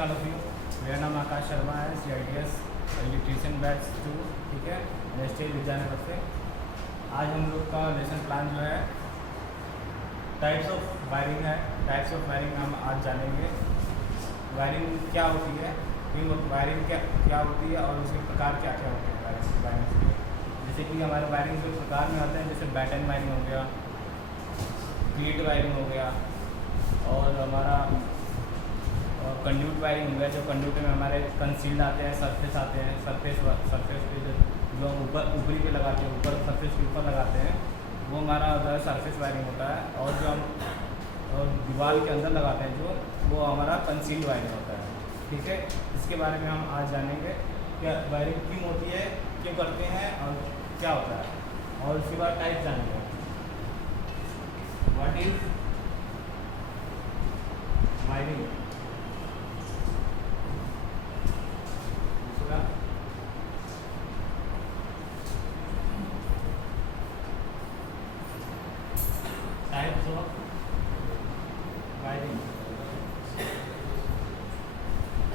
All of you. मेरा नाम आकाश शर्मा है, CITS इलेक्ट्रीशियन बैच 2, ठीक है, स्टेट विद्यानगर से। आज हम लोग का लेसन प्लान जो है टाइप्स ऑफ वायरिंग है। टाइप्स ऑफ वायरिंग हम आज जानेंगे। वायरिंग क्या होती है, वायरिंग क्या होती है और उसके प्रकार क्या क्या होते हैं वायरिंग के। जैसे कि हमारे वायरिंग के प्रकार में आते हैं, जैसे बैटन वायरिंग हो गया, क्लीट वायरिंग हो गया, और हमारा कंड्यूट वायरिंग हो गया। जो कंड्यूट में हमारे कंसील्ड आते हैं, सरफेस आते हैं, सरफेस पे जो हम ऊपरी पे लगाते हैं, ऊपर सरफेस के ऊपर लगाते हैं, वो हमारा होता है सरफेस वायरिंग होता है। और जो हम दीवार के अंदर लगाते हैं जो वो हमारा कंसील्ड वायरिंग होता है, ठीक है। इसके बारे में हम आज जानेंगे क्या वायरिंग क्यों होती है, क्यों करते हैं और क्या होता है, और उसके बाद टाइप जानेंगे। What is wiring. दूसरा टाइप्स ऑफ वायरिंग।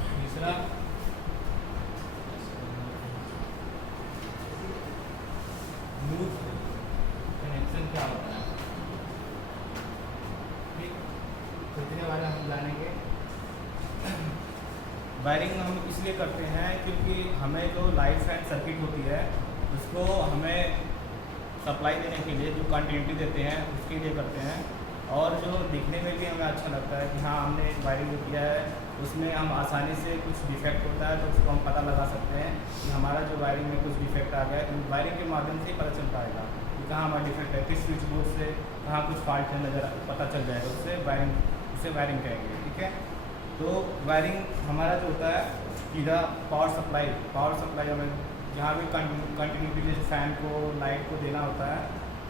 तीसरा लूप कनेक्शन क्या होता है, ठीक। तो इतने बारे हम जानेंगे। वायरिंग हम इसलिए करते हैं क्योंकि हमें जो लाइट्स एंड सर्किट होती है उसको हमें सप्लाई देने के लिए जो कंटिन्यूटी देते हैं उसके लिए करते हैं। और जो दिखने में भी हमें अच्छा लगता है कि हाँ हमने वायरिंग जो किया है उसमें हम आसानी से कुछ डिफेक्ट होता है तो उसको हम पता लगा सकते हैं कि हमारा जो वायरिंग में कुछ डिफेक्ट आ गया है। वायरिंग के माध्यम से ही पता चल पाएगा कि कहाँ हमारा डिफेक्ट है, किस स्विच बोर्ड से कहाँ कुछ फॉल्ट है नज़र पता चल जाएगा, उससे वायरिंग करेंगे, ठीक है। तो वायरिंग हमारा जो होता है सीधा पावर सप्लाई हमें जहाँ भी कंटिन्यूटी जैसे फैन को लाइट को देना होता है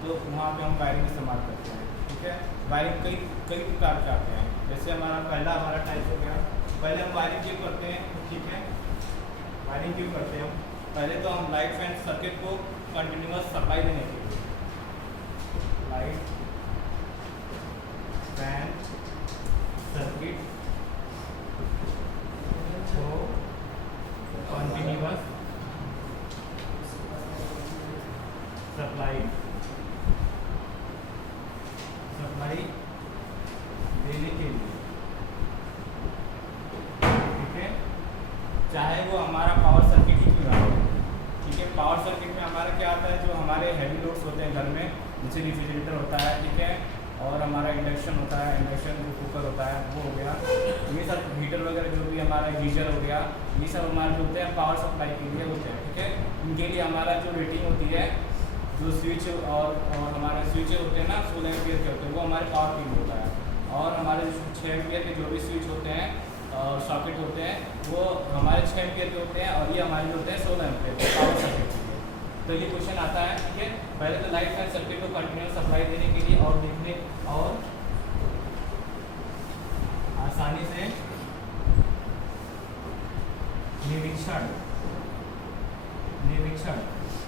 तो वहाँ पे हम वायरिंग इस्तेमाल करते हैं, ठीक है। वायरिंग कई प्रकार के आते हैं। जैसे हमारा टाइप हो गया, पहले हम वायरिंग क्यों करते हैं, ठीक है। वायरिंग क्यों करते हैं हम, पहले तो हम लाइट फैन सर्किट को कंटिन्यूअस सप्लाई देने के लिए लाइट फैन सर्किट को कंटिन्यूअस सप्लाई देने के लिए, ठीक है, चाहे वो हमारा पावर सर्किट ही क्यों ना हो, ठीक है। पावर सर्किट में हमारा क्या आता है, जो हमारे हैवी लोड्स होते हैं घर में, जैसे रेफ्रिजरेटर होता है, ठीक है, और हमारा इंडक्शन होता है, इंडक्शन जो कुकर होता है वो हो गया, ये सब हीटर वगैरह जो भी हमारा गीजर हो गया, ये सब हमारे जो होते हैं पावर सप्लाई के लिए होते हैं, ठीक है। इनके लिए हमारा जो रेटिंग होती है, जो स्विच और हमारे स्विच होते हैं ना 16 एम्पियर के होते हैं, वो हमारे पावर पिन होता है। और हमारे 6 एम्पियर के जो भी स्विच होते हैं और सॉकेट होते हैं वो हमारे 6 एम्पियर के होते हैं, और ये हमारे जो होते हैं 16 एम्पियर के पावर सर्किट के लिए। तो ये क्वेश्चन आता है, ठीक है। पहले तो लाइट फैन सर्किट को कंटिन्यूअस सप्लाई देने के लिए और देखने और आसानी से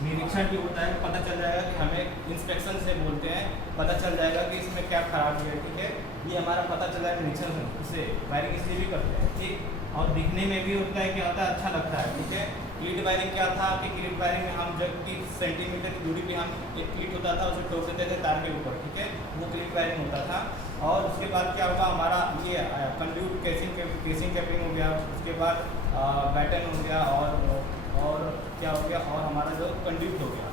निरीक्षण भी होता है, पता चल जाएगा कि हमें इंस्पेक्शन से बोलते हैं, पता चल जाएगा कि इसमें क्या खराबी है, ठीक है। ये हमारा पता चल जाएगा निरीक्षण से। वायरिंग इसलिए भी करते हैं, ठीक। और दिखने में भी होता है, क्या होता है, अच्छा लगता है, ठीक है। क्लीट वायरिंग क्या था कि क्लीट वायरिंग में हम जब 30 सेंटीमीटर की दूरी पे हम एक क्लीट होता था उसे ठोक देते थे तार के ऊपर, ठीक है, वो क्लीट वायरिंग होता था। और उसके बाद क्या होगा, हमारा ये कंड्यूट केसिंग कैपिंग हो गया, उसके बाद बैटन हो गया, और क्या हो गया, और हमारा जो कंड्यूट हो गया,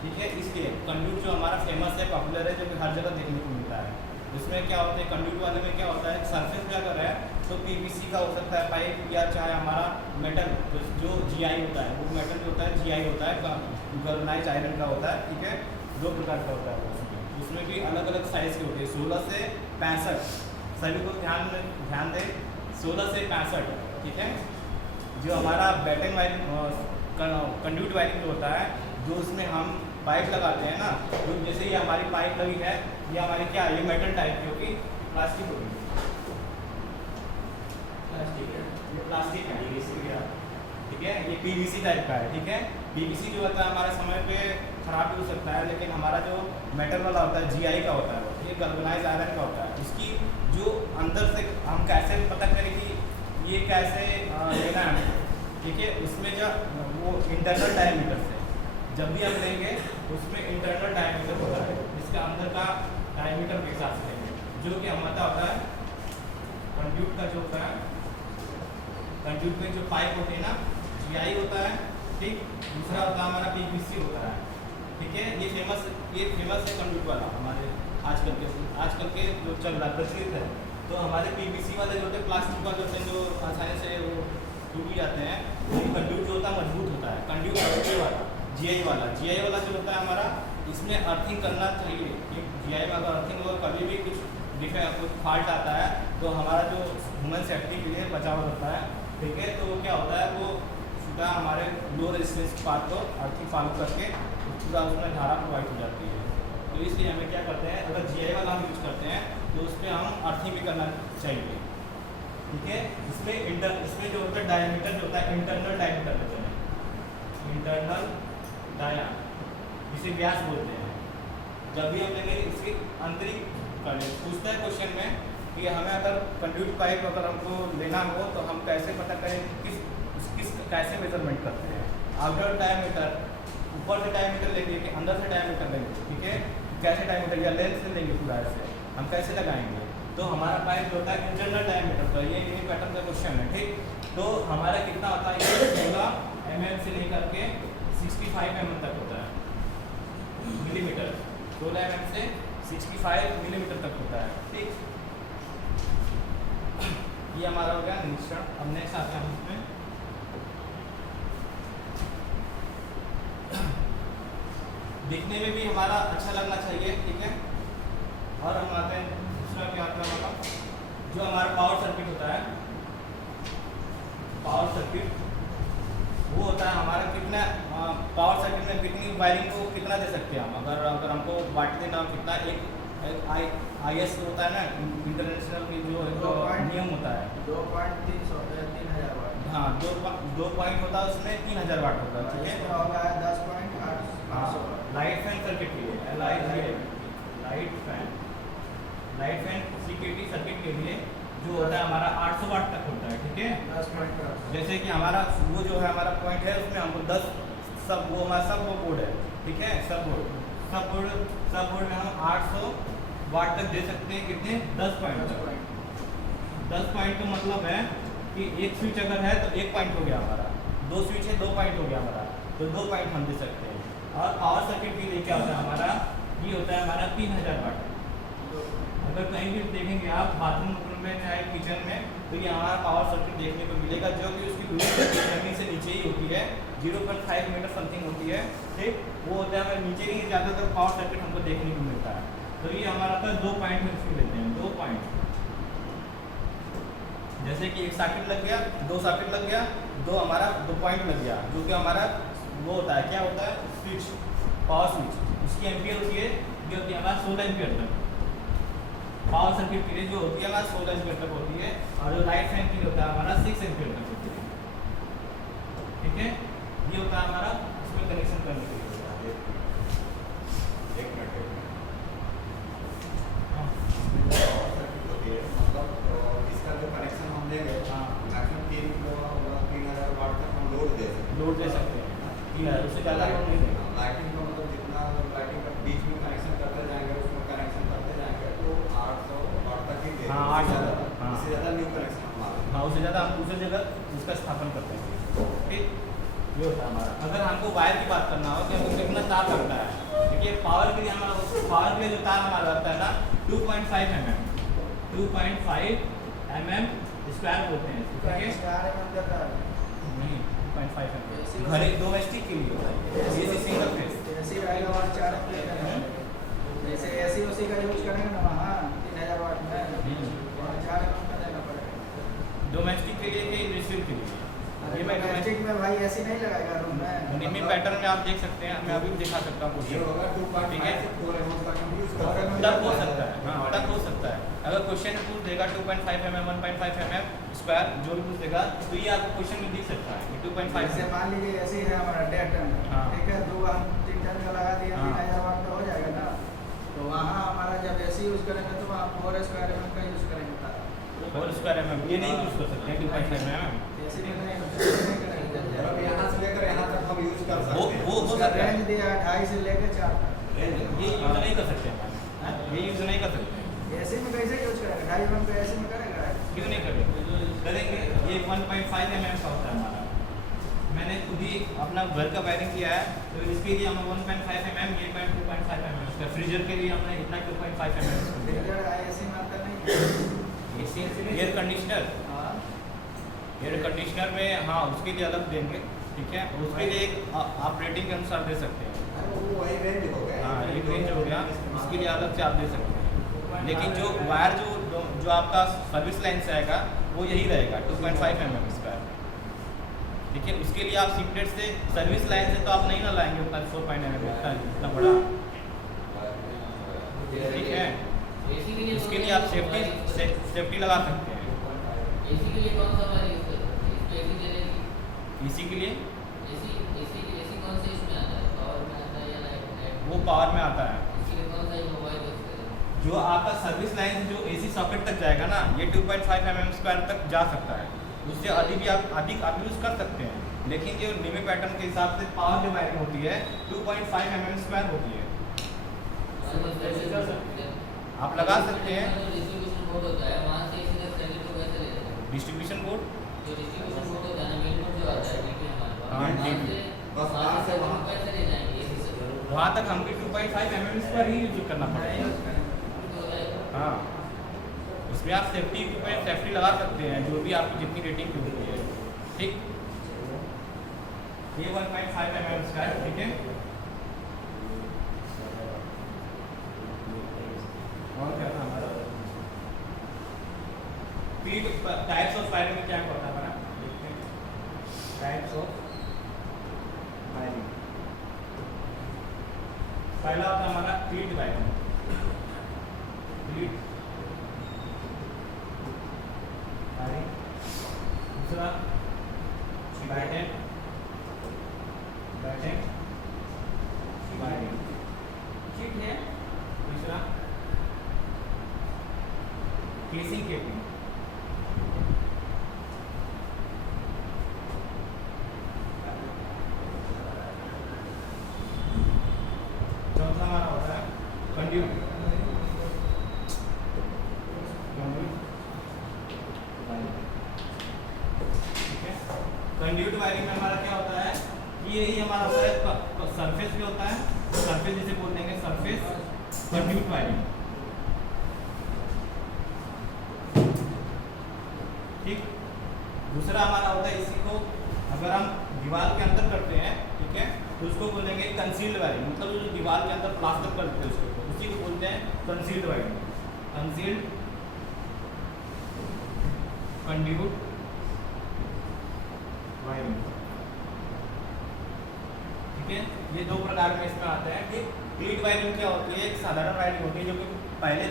ठीक है। इसलिए कंड्यूट जो हमारा फेमस है, पॉपुलर है, जो कि हर जगह देखने को मिलता है। इसमें क्या होता है, कंड्यूट वाले में क्या होता है, सरफेस पे अगर है तो PVC का हो सकता है पाइप, या चाहे हमारा मेटल जो GI होता है, वो मेटल जो होता है GI होता है, गैल्वेनाइज्ड आयरन का होता है, ठीक है। 2 प्रकार का होता है उसमें भी अलग अलग साइज़ के होते हैं, 16 से 65। सभी को ध्यान दें, 16 से 65, ठीक है। जो हमारा बैटन वायरिंग कंड्यूट वायरिंग जो होता है, जो उसमें हम पाइप लगाते हैं ना, तो जैसे ये हमारी पाइप लगी है, ये हमारी क्या है, ये मेटल टाइप की होगी, प्लास्टिक होगी, ये प्लास्टिक है, ठीक है। ये PVC टाइप का है, ठीक है। PVC जो होता है हमारे समय पे खराब भी हो सकता है, लेकिन हमारा जो मेटल वाला होता है GI का होता है, ये गैल्वेनाइज्ड आयरन का होता है। इसकी जो अंदर से हम कैसे पता करें कि ये कैसे लेना है, ठीक है। उसमें जब वो इंटरनल डायमीटर से जब भी हम लेंगे उसमें इंटरनल डायमीटर होता है, इसका अंदर का डायमीटर के हिसाब से लेंगे, जो कि हमारा होता है कंड्यूट का जो होता है, कंड्यूट में जो पाइप होते हैं ना, GI होता है, ठीक। दूसरा होता है हमारा PVC होता है, ठीक है। ये फेमस है कंड्यूट वाला हमारे आजकल के जो चल रहा है प्रचलित है। तो हमारे PVC वाले जो होते हैं, प्लास्टिक वाले होते हैं, जो आसानी से वो टूट जाते हैं, वो कंड्यूट जो होता है मजबूत होता है। कंड्यूट वाला GI वाला जो होता है हमारा, इसमें अर्थिंग करना चाहिए। GI में अगर अर्थिंग हो, कभी भी कुछ फॉल्ट आता है तो हमारा जो ह्यूमन सेफ्टी के लिए बचाव होता है, ठीक है। तो क्या होता है, वो सीधा हमारे लो रेजिस्टेंस पार्ट को अर्थिंग फॉलो करके पूरा उसमें धारा प्रोवाइड हो जाती है। तो इसलिए हमें क्या करते हैं, अगर GI वाला हम यूज़ करते हैं तो उस पर हम अर्थिंग भी करना चाहिए, ठीक है। इसमें जो होता है डायमीटर जो होता है इंटरनल डायमीटर लेते हैं, इंटरनल डाया, जिसे व्यास बोलते हैं। जब भी हम लेंगे इसकी आंतरिक पूछता है क्वेश्चन में कि हमें अगर कंड्यूट पाइप अगर हमको लेना हो तो हम कैसे पता करें किस कैसे मेजरमेंट करते हैं। आउटर डायमीटर, ऊपर से डायमीटर लेंगे कि अंदर से डायमीटर लेंगे, ठीक है। कैसे डायमीटर या लेंथ से लेंगे पूरा ऐसे हम कैसे लगाएंगे। तो हमारा पाइप जो होता है इंटरनल डायमीटर, तो ये इन्हीं पैटर्न का क्वेश्चन है, ठीक। तो हमारा कितना होता है, ये 16 mm से लेकर के 65 mm तक होता है, मिलीमीटर। 16 mm से 65 मिलीमीटर तक होता है, ठीक। ये हमारा हो गया निरीक्षण। अब नेक्स्ट आते हैं हम इसमें दिखने में भी हमारा अच्छा लगना चाहिए, ठीक है। और हम आते हैं दूसरा क्या आता है हमारा, जो हमारा पावर सर्किट होता है। पावर सर्किट वो होता है हमारा कितना पावर सर्किट में कितनी वायरिंग को कितना दे सकते हैं हम। अगर हमको वाट देना कितना, एक IS होता है ना, इंटरनेशनल की जो नियम होता है 2.3000 वाट। हाँ, 2 पॉइंट होता है, उसमें 3000 वाट होता है, ठीक है। होगा 10.800 लाइट फैन सर्किट के लिए लाइट फैन CKT सर्किट के लिए जो होता है हमारा 800 वाट तक होता है, ठीक है। 10.800 जैसे कि हमारा वो जो है हमारा पॉइंट है, उसमें हमको 10 सब वो हमारा सब वो बोर्ड है, ठीक है। सब बोर्ड में हम 800 वाट तक दे सकते हैं, कितने 10 पॉइंट तक। 10 पॉइंट का मतलब है कि एक स्विच अगर है तो 1 पॉइंट हो गया हमारा, 2 स्विच है 2 पॉइंट हो गया हमारा, तो 2 पॉइंट हम दे सकते हैं। और पावर सर्किट के लिए क्या होता है हमारा, ये होता है हमारा 3000 वाट। अगर कहीं भी देखेंगे आप बाथरूम में चाहे किचन में, तो ये हमारा पावर सर्किट देखने को मिलेगा, जो कि उसकी दूरी जमीन से नीचे ही होती है, 0.5 मीटर समथिंग होती है, ठीक। वो होता है हमें नीचे ही ज़्यादातर पावर सर्किट हमको देखने को मिलता है। तो ये हमारा था 2 पॉइंट में इसको लेते हैं, 2 पॉइंट। जैसे कि एक सॉकेट लग गया, 2 सॉकेट लग गया, 2 हमारा 2 पॉइंट लग गया, जो कि हमारा वो होता है, क्या होता है, स्विच, पावर स्विच। उसकी एम्पियर होती है, ये होती है हमारा 16 एम्पियर तक। पावर सर्किट के लिए जो होती है हमारा 16 एम्पियर तक होती है, और जो लाइट फैन के लिए होता है हमारा 6 एम्पियर तक होती है, ठीक है। ये होता है हमारा इसमें कनेक्शन करने के लिए। एक मिनट पावर सर्किट होती है, मतलब इसका जो कनेक्शन हम लेंगे, मैक्सिमम 3000 वाट तक हम लोड दे सकते हैं, ठीक है। उससे ज़्यादा लोड नहीं देगा। लाइटिंग का मतलब जितना लाइटिंग का बीच में कनेक्शन करते जाएंगे, उसमें कनेक्शन करते जाएंगे, तो 800 वाट तक ही देगा। हाँ, 800, हाँ। इससे ज़्यादा न्यू कनेक्शन हम मारते हैं। हाँ, उससे ज़्यादा हम दूसरी जगह उसका स्थापन करते हैं, ठीक। ये होता है हमारा। अगर हमको वायर की बात करना हो कि हमको कितना तार लगता है, देखिए पावर के लिए हमारा, पावर के लिए जो तार हमारा लगता है ना 2.5 mm, 2.5 mm स्क्वायर बोलते हैं, ठीक है। नहीं, 2.5 mm घर डोमेस्टिक के लिए होता है, ये सिंगल फेज। ऐसी रहेगा और 4 एम्पियर जैसे ऐसी उसी का यूज करेंगे ना वहाँ 3000 वाट में, वहाँ 4 एम्पियर का देना पड़ेगा डोमेस्टिक के लिए कि इंडस्ट्रियल के लिए। ये मैं डोमेस्टिक में भाई ऐसी नहीं लगाएगा रूम में। निम्न पैटर्न में आप देख सकते हैं, मैं अभी भी दिखा सकता हूँ ये क्वेश्चन, होगा 2.5 ठीक है। से 4 mm तक हम यूज कर सकते हैं। तब हो सकता है, हाँ तब हो सकता है। अगर क्वेश्चन में पूछ देगा 2.5 mm 1.5 mm स्क्वायर जो भी पूछ देगा, तो ये आपको क्वेश्चन में दिख सकता है कि 2.5 जैसे मान लीजिए ऐसी है हमारा 1.5 टन, हाँ। ठीक है, 2 हम 3 टन का लगा दिया, हाँ। 3000 वाट का हो जाएगा ना। तो वहाँ हमारा जब ऐसी यूज करेंगे तो वहाँ 4 स्क्वायर mm का यूज करेंगे तार। 4 स्क्वायर mm ये नहीं यूज़ कर सकते हैं 2.5 mm। ऐसे में नहीं होता अब है। यहाँ से लेकर यहाँ तक हम यूज कर सकते हैं। वो हो उसका सकता है, रेंज दिया 2.5 से लेकर 4 तक। ये यूज़ नहीं कर सकते हैं, ये यूज़ नहीं कर सकते हैं। ऐसे में कैसे यूज करेगा? 2.5 mm पे ऐसे में करेगा? क्यों नहीं करेंगे? करेंगे। ये 1.5 mm का होता है हमारा। मैंने खुद ही अपना घर का वायरिंग किया है, तो इसके लिए हमें 1.5 mm, ये 2.5 mm उसका। फ्रीजर के लिए हमने इतना 2.5 mm फ्रीजर ऐसे में आता नहीं। एयर कंडीशनर, हाँ। एयर कंडीशनर में हाँ उसके लिए अलग देंगे, ठीक है। उसके लिए एक आप रेटिंग के अनुसार दे सकते हैं। अरे वो वही रेंज हो गया। हाँ एक रेंज हो गया, इसके लिए अलग से आप दे सकते हैं। लेकिन जो वायर जो आपका सर्विस लाइन से आएगा वो यही रहेगा 2.5 mm स्क्वायर, ठीक है। उसके लिए आप सिपरेट से सर्विस लाइन से तो आप नहीं ना लाएंगे उतना 4.9 mm का इतना बड़ा, ठीक है। उसके लिए आप सेफ्टी लगा सकते हैं। एसी के लिए कौन सा वायर यूज करते हैं? इसमें एसी चलेगी? इसी के लिए एसी कौन से इसमें आता है? पावर में आता है या लाइट? वो पावर में आता है। इसके लिए कौन सा मोबाइल यूज करें? जो आपका सर्विस लाइन जो एसी सॉकेट तक जाएगा ना, ये 2.5 mm स्क्वायर तक जा सकता है। उससे अधिक आप यूज़ कर सकते हैं, लेकिन जो निमी पैटर्न के हिसाब से पावर जो वायरिंग होती है 2.5 mm स्क्वायर होती है। आप लगा सकते हैं। डिस्ट्रीब्यूशन बोर्ड होता है, वहाँ से इसी तरह चले तो कैसे ले जाएगा? डिस्ट्रीब्यूशन बोर्ड, जो डिस्ट्रीब्यूशन बोर्ड होता है ना, मेन बोर्ड जो आता है डीपी हमारे हाँ, पास, DP। बस वहाँ से वहाँ। कैसे ले जाएंगे एसी से? वहाँ तक हमको 2.5 mm स्क्वायर ही यूज करना पड़ेगा। तो हो जाएगा। हाँ, उसमें आप सेफ्टी लगा सकते हैं, जो भी आपकी जितनी रेटिंग की होती है, ठीक। ये 1.5 mm स्क्वायर, ठीक है। और क्या था हमारा टाइप्स ऑफ वायरिंग में क्या होता है हमारा, देखते हैं। टाइप्स ऑफ वायरिंग, पहला होता है हमारा फील्ड वायरिंग, फील्ड वायरिंग। दूसरा बैटेन वायरिंग, ठीक है। तीसरा केसिंग केपिंग, चौथा हमारा होता है कंड्यूट, ठीक है। कंड्यूट वायरिंग में हमारा क्या होता है कि यही हमारा होता है सरफेस भी होता है, सरफेस जिसे बोल देंगे सरफेस कंड्यूट वायरिंग, ठीक। दूसरा हमारा होता है, इसी को अगर हम दीवार के अंदर करते हैं, ठीक है, तो उसको बोलेंगे कंसील्ड वायरिंग, मतलब जो दीवार के अंदर प्लास्टर करते हैं उसको, उसी को बोलते हैं concealed wiring, concealed conduit wiring, ठीक है। ये दो प्रकार में इसमें आते हैं कि ग्रिड वायरिंग क्या होती है, एक साधारण वायरिंग होती है जो कि पहले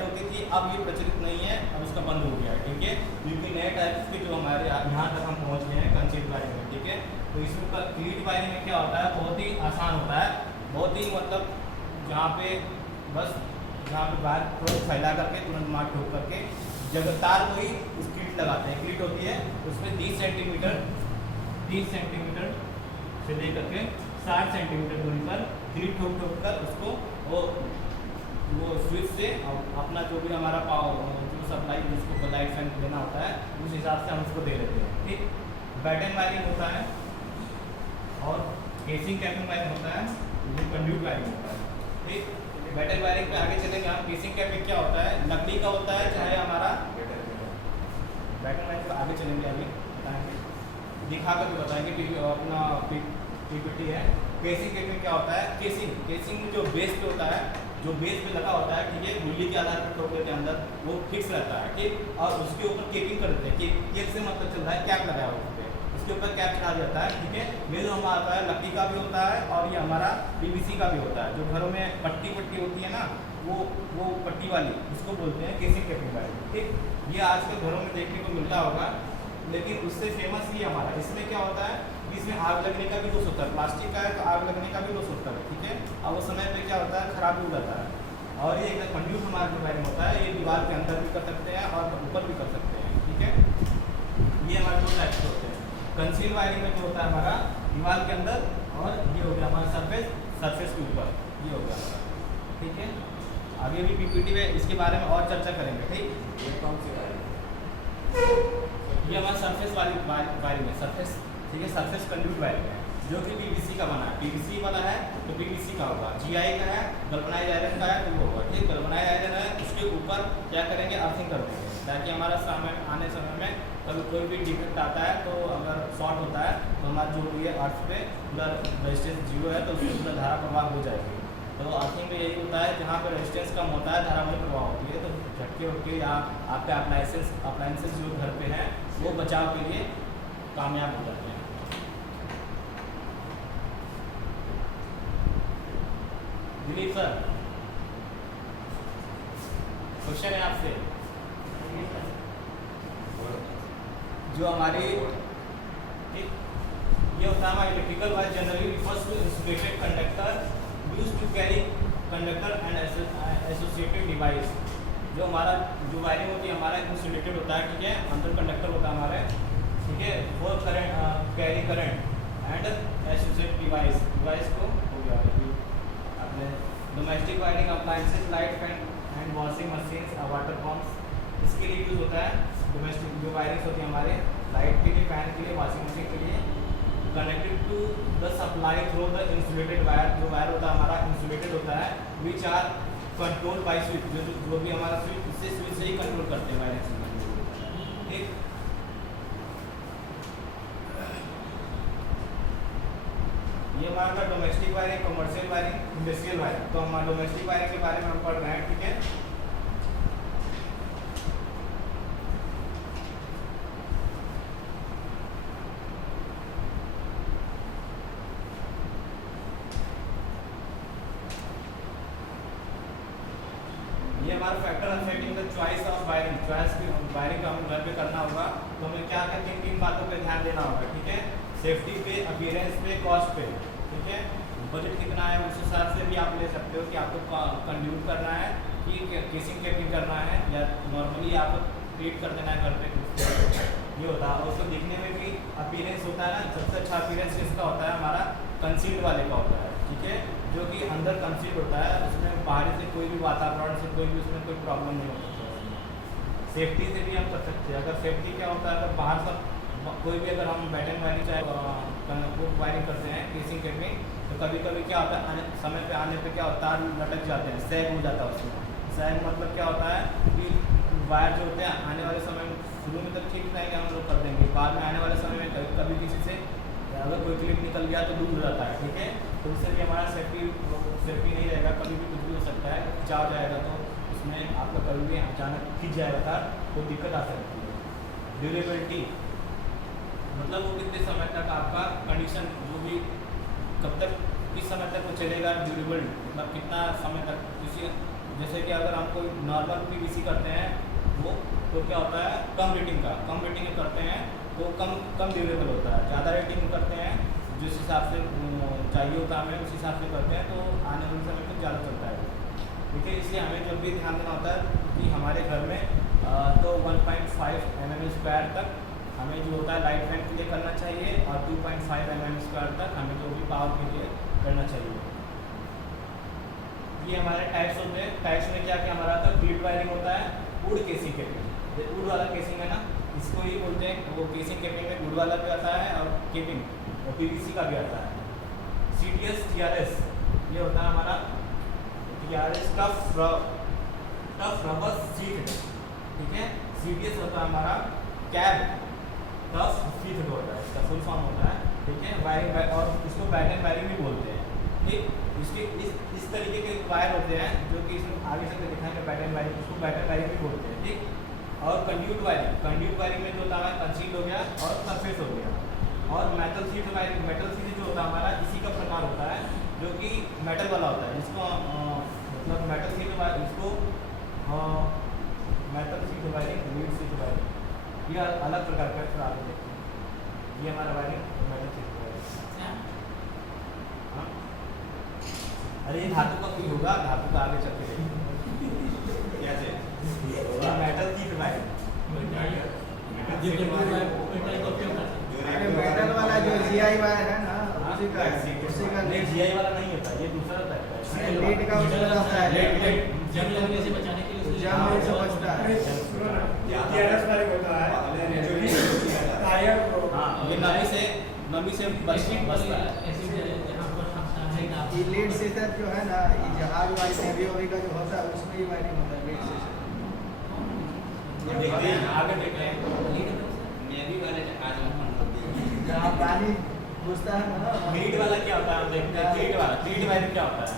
होती थी, अब ये प्रचलित नहीं है, अब उसका बंद हो गया है, ठीक है। क्योंकि नए टाइप्स के जो हमारे यहाँ तक हम पहुँच गए हैं कंसील्ड वायरिंग में, ठीक है। तो इसमें ग्रिड वायरिंग में क्या होता है, बहुत ही आसान होता है, बहुत ही मतलब जहाँ पे बस जहाँ पे बाहर थोड़ा फैला करके तुरंत मार ठोक करके जगह तार को ही उस क्लीट लगाते हैं। क्लीट होती है उसमें 30 सेंटीमीटर से लेकर के 60 सेंटीमीटर दूरी पर क्लीट ठोक कर उसको वो स्विच से अपना जो भी हमारा पावर जो सप्लाई जिसको लाइट फैन देना होता है उस हिसाब से हम उसको दे देते हैं, ठीक। बैटन वायरिंग होता है और केसिंग कैपिंग वायरिंग होता है, जो कंड्यूट वायरिंग होता है, ठीक। बैटन वायरिंग पे आगे चलेंगे हम। केसिंग कैपिंग क्या होता है, लकड़ी का होता है, चाहे हमारा बैटन वायरिंग पे आगे चलेंगे, अभी बताएंगे, दिखा कर भी बताएंगे, अपना पीपीटी है। केसिंग कैपिंग क्या होता है, केसिंग में जो बेस पे होता है, जो बेस पे लगा होता है, ठीक है, गुल्ली के आधार पर ठोकने के अंदर वो फिक्स रहता है, ठीक। और उसके ऊपर केपिंग कर देते हैं, केप से मतलब चल रहा है कैप लगाया हुआ है, उसके ऊपर कैप चढ़ा जाता है, ठीक है। ये जो हमारा आता है लकड़ी का भी होता है और ये हमारा पीवीसी का भी होता है, जो घरों में पट्टी होती है ना, वो पट्टी वाली, उसको बोलते हैं केसिंग कैपिंग वाली, ठीक। ये आजकल घरों में देखने को मिलता होगा, लेकिन उससे फेमस ही हमारा, इसमें क्या होता है, इसमें आग लगने का भी लोस होता है, प्लास्टिक का है तो आग लगने का भी लोस होता है, ठीक है। अब वो समय पे क्या होता है, खराब हो जाता है, और ये एक कंड्यूस हमारा जो वायरिंग होता है ये दीवार के अंदर भी कर सकते हैं और ऊपर भी कर सकते हैं, ठीक है। ये हमारे दो टाइप्स के होते हैं। कंसील वायरिंग में जो होता है हमारा दीवार के अंदर, और ये हो गया हमारा सरफेस के ऊपर, ये हो गया हमारा, ठीक है। आगे भी पीपीटी में इसके बारे में और चर्चा करेंगे, ठीक। ये कौन सी वाली? ये हमारा सरफेस वाली वायरिंग है, सरफेस, ठीक है, सरफेस कंड्यूट वायरिंग है जो कि पीवीसी का बना है। पीवीसी वाला है तो पीवीसी का होगा, जीआई का है, गल्वनाइज्ड आयरन का है तो वो होगा, ठीक। गल्वनाइज्ड आयरन है, उसके ऊपर क्या करेंगे, अर्थिंग कर देंगे ताकि हमारा आने समय में कभी कोई भी डिफेक्ट आता है तो अगर शॉर्ट होता है तो हमारा जो भी है अर्थ पे पूरा रेजिस्टेंस जीरो है तो उसमें पूरा धारा प्रवाह हो जाएगी। तो अर्थिंग में यही होता है, जहाँ पर रेजिस्टेंस कम होता है धारा वही प्रवाह होती है। तो झटके उटके या आपके अप्लायंसेस जो घर पे हैं वो बचाव के लिए कामयाब हो जाते हैं। दिलीप सर, क्वेश्चन है आपसे, जो हमारी ठीक ये होता है हमारा electrical wire generally refers to insulated conductor used to carry conductor and associated device. जो हमारा जो वायरिंग होती है हमारा इंसुलेटेड होता है, ठीक है, अंदर कंडक्टर होता है हमारे, ठीक है, for current carry current and associated device को हो गया अपने domestic wiring appliances light fan and washing machines water pumps, इसके लिए यूज होता है। डोमेस्टिक जो वायरिंग्स होती है हमारे लाइट के लिए, फैन के लिए, वॉशिंग मशीन के लिए, connected to the supply through the insulated wire. जो वायर होता है हमारा इंसुलेटेड होता है, which are control by switch, जो भी हमारा स्विच इससे स्विच से ही कंट्रोल करते हैं वायरिंग, ठीक। ये हमारा domestic wiring, commercial wiring, industrial wiring. तो हमारा डोमेस्टिक वायरिंग के बारे में हम पढ़ रहे हैं, ठीक है। ये हमारा factor on setting the choice of wiring, choice की वायरिंग का हमें घर पे करना होगा तो हमें क्या क्या किन बातों पे ध्यान देना होगा, ठीक है। सेफ्टी पे, अपीयरेंस पे, कॉस्ट पे, ठीक है। बजट कितना है उस हिसाब से भी आप ले सकते हो कि आपको कंड्यूट करना है कि केसिंग कैपिंग करना है या नॉर्मली आपको ट्रीट कर देना है घर पे, ये होता है। और उसको दिखने में भी अपीयरेंस होता है ना, सबसे अच्छा अपीयरेंस किसका होता है, हमारा कंसील्ड वाले का होता है, ठीक है, जो कि अंदर कंसील्ड होता है, उसमें बाहर से कोई भी वातावरण से कोई भी उसमें कोई प्रॉब्लम नहीं हो सकता। सेफ्टी से भी हम कर सकते हैं। अगर सेफ्टी क्या होता है, अगर बाहर से कोई भी अगर हम बैटन वायरिंग चाहे वायरिंग करते हैं केसिंग कैपिंग, तो कभी कभी क्या होता है समय पे आने पे क्या होता है लटक जाते हैं, सैग हो जाता है उसमें। सैग मतलब क्या होता है कि वायर जो होते हैं आने वाले समय में शुरू में तो ठीक रहेंगे, हम लोग कर देंगे, बाद में आने वाले समय में कभी किसी से अगर कोई क्लिप निकल गया तो दूर हो जाता है, ठीक है। तो उससे भी हमारा सेफ्टी नहीं रहेगा, कभी भी कुछ भी हो सकता है, खिंचाव हो जाएगा तो उसमें आपका कभी भी अचानक खिंच जाएगा था तो दिक्कत आ सकती है। ड्यूरेबिलिटी मतलब वो कितने समय तक आपका कंडीशन जो भी कब तक किस समय तक वो चलेगा, ड्यूरेबल मतलब कितना समय तक। किसी जैसे कि अगर हम कोई नॉर्मल पीवीसी करते हैं वो तो क्या होता है कम रेटिंग करते हैं तो कम ड्यूरेबल होता है। ज़्यादा रेटिंग करते हैं जिस हिसाब से चाहिए होता है हमें उस हिसाब से करते हैं तो आने वाले समय में ज़्यादा चलता है, ठीक है। इसलिए हमें जब भी ध्यान देना होता है कि हमारे घर में तो 1.5 mm² तक हमें जो होता है लाइट फैन के लिए करना चाहिए और 2.5 mm² तक हमें जो भी पावर के लिए करना चाहिए। ये हमारे टाइप्स होते हैं। टाइप्स में क्या क्या हमारा आता है, ग्लिड वायरिंग होता है, वुड केसिंग कैपिंग। वुड वाला केसिंग है ना, इसको ही बोलते हैं, वो केसिंग कैपिंग में वुड वाला भी आता है और केपिंग और पीवीसी का भी आता है। CTS TRS ये होता है हमारा TRS टफ रबर शीट, ठीक है। CTS होता है हमारा कैब टफ शीट होता है, इसका फुल फॉर्म होता है, ठीक है। वायरिंग और इसको बैटन वायरिंग भी बोलते हैं, ठीक। इसके इस तरीके के वायर होते हैं जो कि इसमें आगे से दिखाएंगे बैटन वायरिंग, उसको बैटन वायरिंग भी बोलते हैं, ठीक। और कंड्यूट वायरिंग में जो होता है कंसील हो गया और सरफेस हो गया। और मेटल शीट जो होता है हमारा इसी का प्रकार होता है जो कि मेटल वाला होता है, जिसको मतलब मेटल शीट इसको metal sheet wiring, lead sheet wiring, ये अलग प्रकार का खराब होते हैं। ये हमारा वायरिंग मेटल शीट वायरिंग। हाँ अरे ये धातु का भी होगा, धातु का आगे चल के जो मेटल का उपयोग करते हैं। अरे मेटल वाला जो GI वायर है ना, उसी का नहीं GI वाला नहीं होता, ये दूसरा टाइप का है। लीड का उसमें रहता है, लीड जंग लगने से बचाने के लिए उसमें जंग नहीं से बचता है। हाँ, ये नमी से बचता है। एसिड जहाँ पर फंसता है ये दाब लीड सिस्टम जो है ना, ये जहाज वाली नेवी का जो होता है उसमें ही वायरिंग होता है लीड सिस्टम। देखते हैं आगे देखते हैं। नेवी वाले जहाज में मतलब जहाँ पानी घुसता है ना, क्रीट वाला क्या होता है हम देखते हैं। क्रीट वायरिंग क्या होता है?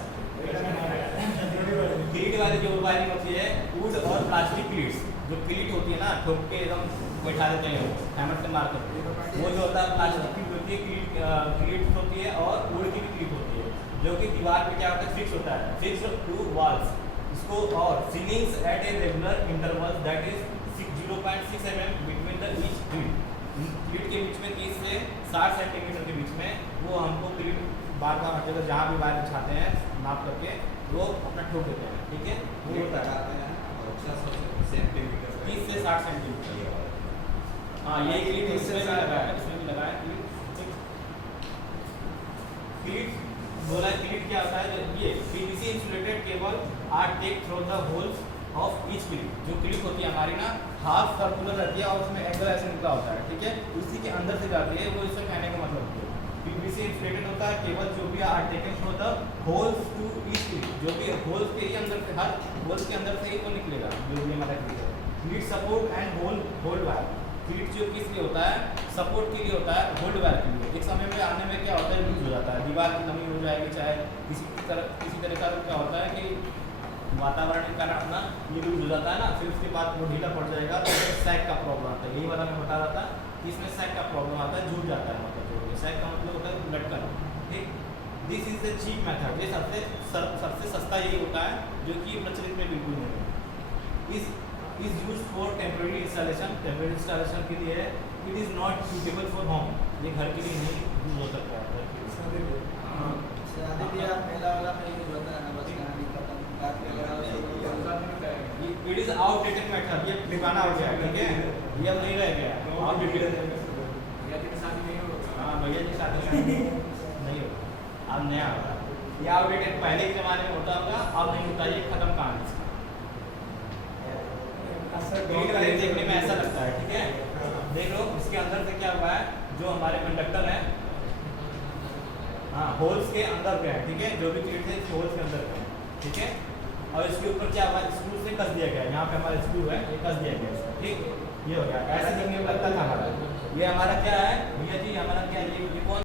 क्रीट वाली जो वायरिंग होती है वुड और प्लास्टिक क्रीट्स, जो क्रीट होती है ना ठोक के एकदम बैठा देते हैं हैमर से मार करके, वो जो होता है प्लास्टिक की होती है, क्रीट होती है और वुड की भी क्रीट होती है, जो कि दीवार पे क्या होता है फिक्स होता है, फिक्स टू वॉल्स इसको, और ceilings at a regular interval that is 0.6 mm between the each cleat. Cleat के बीच में 30 से 60 सेंटीमीटर के बीच में वो हमको क्रीट बार बार हर जगह जहाँ भी वायर बिछाते हैं नाप करके वो अपना ठोक देते हैं, ठीक है। वो होता है 30 से 60 सेंटीमीटर। हाँ यही क्रीट इसमें भी लगा है, इसमें भी लगा है क्रीट। बोला क्रीट क्या होता है? ये PVC insulated cable are take through the holes of each cleat. जो क्रीट होती है हमारी ना हाफ सर्कुलर रहती है और उसमें एंगल ऐसे निकला होता है, ठीक है, उसी के अंदर से जाती है, वो इससे कहने का मतलब है PVC इंसुलेटेड होता है केबल जो भी are taken through the holes to each cleat, जो भी होल्स के ही अंदर से, हर होल्स के अंदर से ही वो निकलेगा जो भी हमारा क्रीट है। Cleat support and hold wire. Cleat जो किस लिए होता है? सपोर्ट के लिए होता है, होल्ड वायर के लिए। एक समय में आने में क्या होता है, लूज हो जाता है, दीवार की नमी हो जाएगी, चाहे किसी तरह का क्या होता है कि वातावरण के कारण अपना ये लूज हो जाता है ना, फिर उसके बाद वो ढीला पड़ जाएगा तो सैक का प्रॉब्लम आता है। यही वाला मैं बता रहा था कि इसमें सैक का प्रॉब्लम आता है, झूठ जाता है मतलब सैक का मतलब होता है लटकन, ठीक। This is the cheap method. ये सबसे सस्ता यही होता है जो कि प्रचलित में बिल्कुल नहीं है। Is use for temporary installation. Temporary installation के लिए it is not suitable for home. ये घर के लिए नहीं यूज हो सकता है। हाँ शादी ब्याह मेला वाला में यूज होता है ना, बस कहानी खत्म। बात इट इज आउटडेटेड मेथड। ये पुराना हो गया, ठीक है, ये अब नहीं रह गया, आउटडेटेड। हाँ भैया जी शादी नहीं होगा, अब नया होगा। ये आउटडेटेड पहले के ज़माने में होता होगा, अब नहीं होता, ये खत्म कहानी इसका। देखने में ऐसा लगता है, ठीक है, देख लो इसके अंदर से क्या हुआ है, जो हमारे कंडक्टर हैं, हाँ होल्स के अंदर पे है, ठीक है, जो भी क्रीट है होल्स के अंदर पे है, ठीक है, और इसके ऊपर क्या हुआ, स्क्रू से कस दिया गया है, यहाँ पे हमारा स्क्रू है, ये कस दिया गया है, ठीक, ये हो गया। ऐसे देखने में लगता था हमारा, ये हमारा क्या है भैया जी, हमारा क्या है, ये